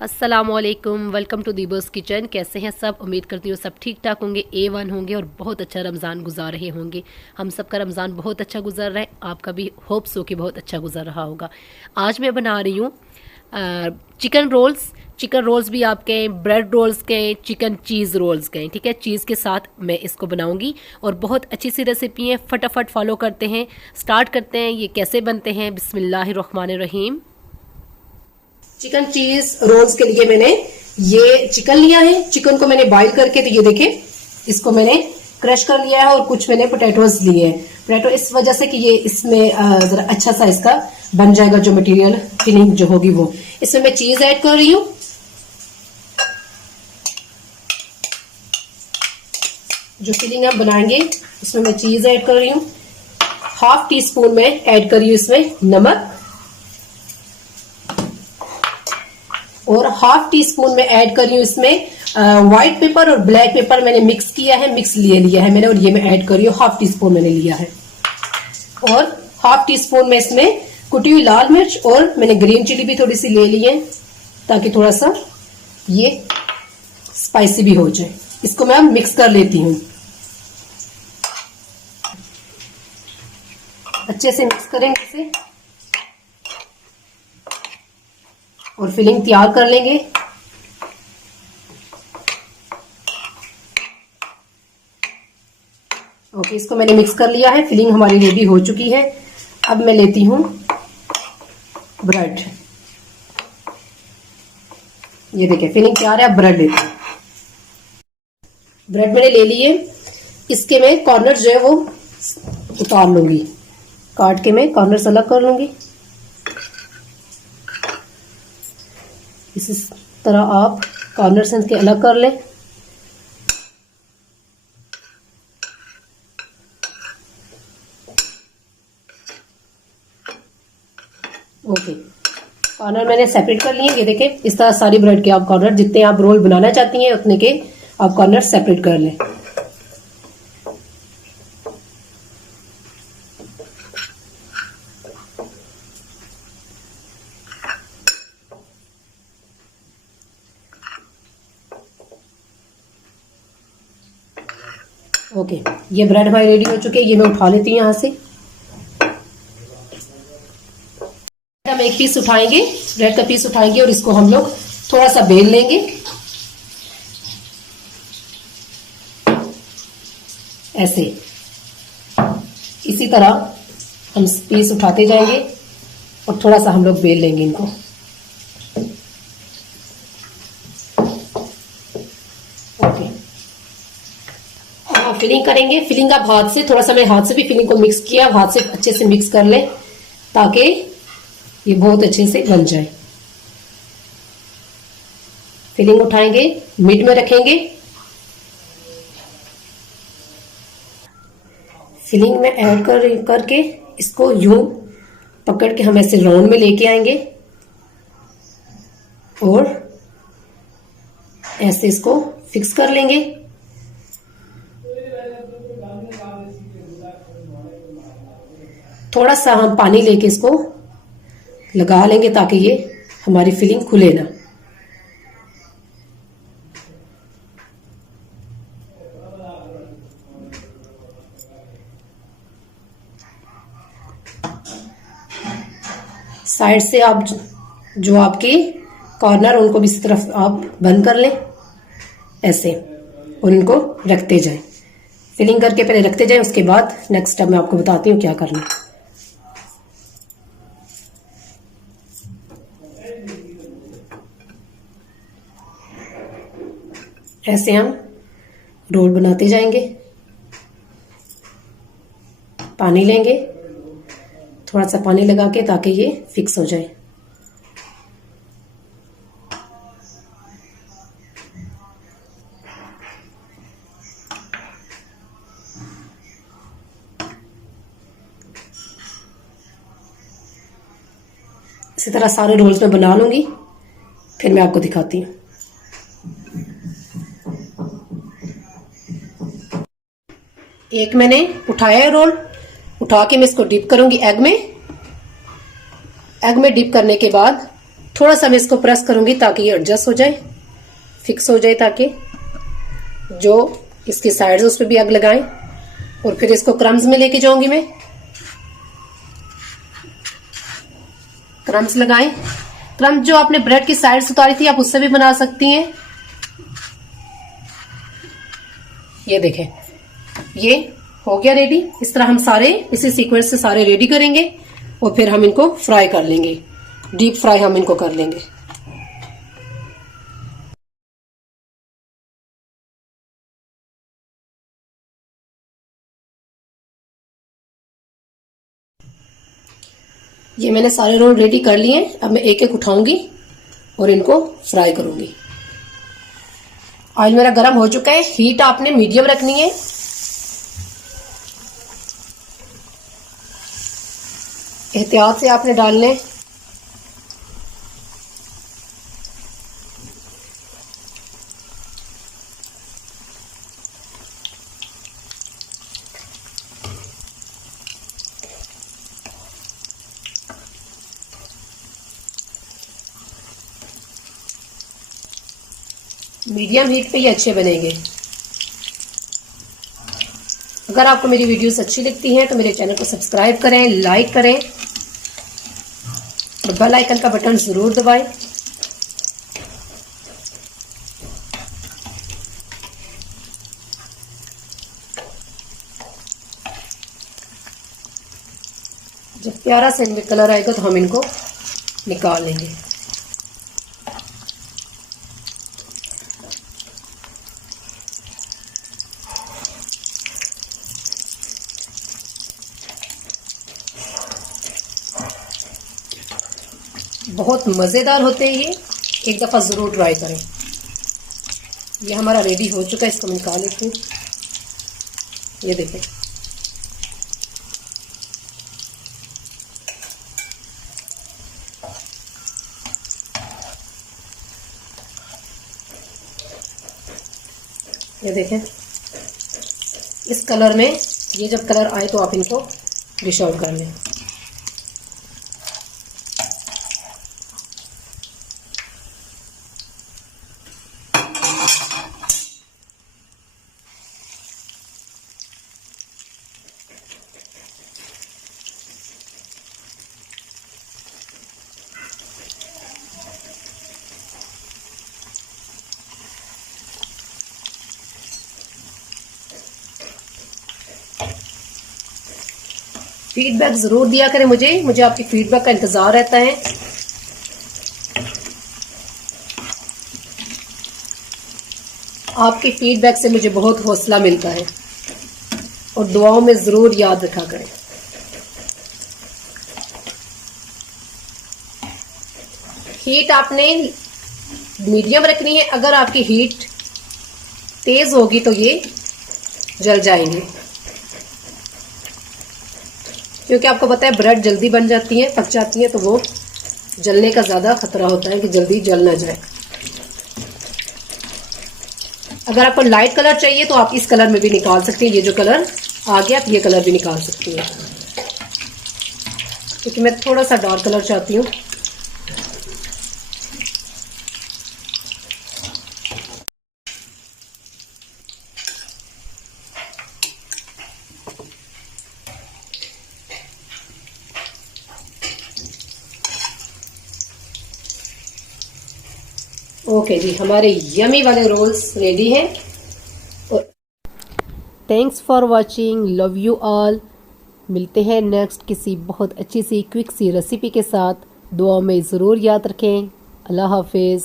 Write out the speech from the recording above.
अस्सलामुअलैकुम, welcome to दीबोस kitchen. कैसे हैं सब? उम्मीद करती हूँ सब ठीक ठाक होंगे, A1 होंगे और बहुत अच्छा रमज़ान गुजार रहे होंगे। हम सब का रमज़ान बहुत अच्छा गुजर रहा है, आपका भी होप्स हो कि बहुत अच्छा गुजर रहा होगा। आज मैं बना रही हूँ चिकन रोल्स। चिकन रोल्स भी आप कहें, ब्रेड रोल्स कहें, चिकन चीज़ रोल्स कहें, ठीक है। चीज़ के साथ मैं इसको बनाऊंगी और बहुत अच्छी सी रेसिपी है, फटाफट फॉलो करते हैं। स्टार्ट करते हैं, ये कैसे बनते हैं। बिस्मिल्लाहिर्रहमानिर्रहीम। चिकन चीज रोल्स के लिए मैंने ये चिकन लिया है। चिकन को मैंने बॉईल करके, तो ये देखें, इसको मैंने क्रश कर लिया है और कुछ मैंने पोटैटोज लिए हैं। पोटैटो इस वजह से कि ये इसमें जरा अच्छा सा इसका बन जाएगा, जो मटेरियल फिलिंग जो होगी वो। इसमें मैं चीज ऐड कर रही हूँ। जो फिलिंग हम बनाएंगे उसमें मैं चीज ऐड कर रही हूँ। हाफ टी स्पून में ऐड कर रही हूँ इसमें नमक, और हाफ टी स्पून में ऐड कर रही हूँ इसमें व्हाइट पेपर और ब्लैक पेपर मैंने मिक्स किया है, मिक्स लिया है मैंने, और ये मैं ऐड कर रही हूँ। हाफ टी स्पून मैंने लिया है। और हाफ टी स्पून में इसमें कुटी हुई लाल मिर्च, और मैंने ग्रीन चिली भी थोड़ी सी ले ली है ताकि थोड़ा सा ये स्पाइसी भी हो जाए। इसको मैं अब मिक्स कर लेती हूँ। अच्छे से मिक्स करेंगे इसे और फिलिंग तैयार कर लेंगे। ओके, इसको मैंने मिक्स कर लिया है, फिलिंग हमारी रेडी हो चुकी है। अब मैं लेती हूँ ब्रेड। ये देखिए फिलिंग तैयार है। अब ब्रेड लेती हूँ। ब्रेड मैंने ले लिए। इसके मैं कॉर्नर जो है वो उतार लूंगी, काट के मैं कॉर्नर अलग कर लूंगी। इसी तरह आप कॉर्नर से इसके अलग कर लें। ओके, कॉर्नर मैंने सेपरेट कर लिए। ये देखें, इस तरह सारी ब्रेड के आप कॉर्नर, जितने आप रोल बनाना चाहती हैं उतने के आप कॉर्नर सेपरेट कर लें। ओके, ये ब्रेड हमारी रेडी हो चुकी है। ये मैं उठा लेती हूँ यहाँ से। हम एक पीस उठाएंगे, ब्रेड का पीस उठाएंगे और इसको हम लोग थोड़ा सा बेल लेंगे ऐसे। इसी तरह हम पीस उठाते जाएंगे और थोड़ा सा हम लोग बेल लेंगे इनको। ओके, फिलिंग करेंगे। फिलिंग आप हाथ से, थोड़ा सा मैं हाथ से भी फिलिंग को मिक्स किया, हाथ से अच्छे से मिक्स कर ले ताकि ये बहुत अच्छे से बन जाए। फिलिंग उठाएंगे, मिड में रखेंगे। फिलिंग में ऐड करके इसको यूं पकड़ के हम ऐसे राउंड में लेके आएंगे और ऐसे इसको फिक्स कर लेंगे। थोड़ा सा हम पानी लेके इसको लगा लेंगे ताकि ये हमारी फिलिंग खुले ना। साइड से आप जो आपके कॉर्नर, उनको भी इसी तरफ आप बंद कर लें ऐसे, और इनको रखते जाएं। फिलिंग करके पहले रखते जाएं, उसके बाद नेक्स्ट स्टेप मैं आपको बताती हूँ क्या करना। ऐसे हम रोल बनाते जाएंगे। पानी लेंगे, थोड़ा सा पानी लगा के ताकि ये फिक्स हो जाए। इसी तरह सारे रोल्स में बना लूंगी, फिर मैं आपको दिखाती हूँ। एक मैंने उठाया है रोल, उठा के मैं इसको डिप करूंगी एग में। एग में डिप करने के बाद थोड़ा सा मैं इसको प्रेस करूंगी ताकि ये एडजस्ट हो जाए, फिक्स हो जाए, ताकि जो इसकी साइड्स उस पर भी आग लगाएं। और फिर इसको क्रम्स में लेके जाऊंगी मैं। क्रम्स लगाएं। क्रम्स जो आपने ब्रेड की साइड्स उतारी थी आप उससे भी बना सकती हैं। ये देखें, ये हो गया रेडी। इस तरह हम सारे इसी सीक्वेंस से सारे रेडी करेंगे और फिर हम इनको फ्राई कर लेंगे, डीप फ्राई हम इनको कर लेंगे। ये मैंने सारे रोल रेडी कर लिए हैं। अब मैं एक एक उठाऊंगी और इनको फ्राई करूंगी। ऑयल मेरा गर्म हो चुका है। हीट आपने मीडियम रखनी है। एहतियात से आपने डालने। मीडियम हीट पे ये अच्छे बनेंगे। अगर आपको मेरी वीडियोस अच्छी लगती हैं तो मेरे चैनल को सब्सक्राइब करें, लाइक करें और बेल आइकन का बटन जरूर दबाएं। जब प्यारा सा इनमें कलर आएगा तो हम इनको निकाल लेंगे। बहुत मज़ेदार होते हैं ये, एक दफ़ा ज़रूर ट्राई करें। ये हमारा रेडी हो चुका है, इसको मैं निकाल लेती हूँ। ये देखें, ये देखें इस कलर में। ये जब कलर आए तो आप इनको डिश आउट कर लें। फीडबैक ज़रूर दिया करें मुझे आपकी फीडबैक का इंतज़ार रहता है। आपकी फीडबैक से मुझे बहुत हौसला मिलता है और दुआओं में ज़रूर याद रखा करें। हीट आपने मीडियम रखनी है। अगर आपकी हीट तेज़ होगी तो ये जल जाएंगे, क्योंकि आपको पता है ब्रेड जल्दी बन जाती है, पक जाती है, तो वो जलने का ज़्यादा खतरा होता है कि जल्दी जल ना जाए। अगर आपको लाइट कलर चाहिए तो आप इस कलर में भी निकाल सकते हैं। ये जो कलर आ गया आप ये कलर भी निकाल सकती हैं, क्योंकि मैं थोड़ा सा डार्क कलर चाहती हूँ। ओके जी, हमारे यमी वाले रोल्स रेडी हैं। Thanks for watching, love you all. मिलते हैं नेक्स्ट किसी बहुत अच्छी सी क्विक सी रेसिपी के साथ। दुआ में ज़रूर याद रखें। अल्लाह हाफिज़।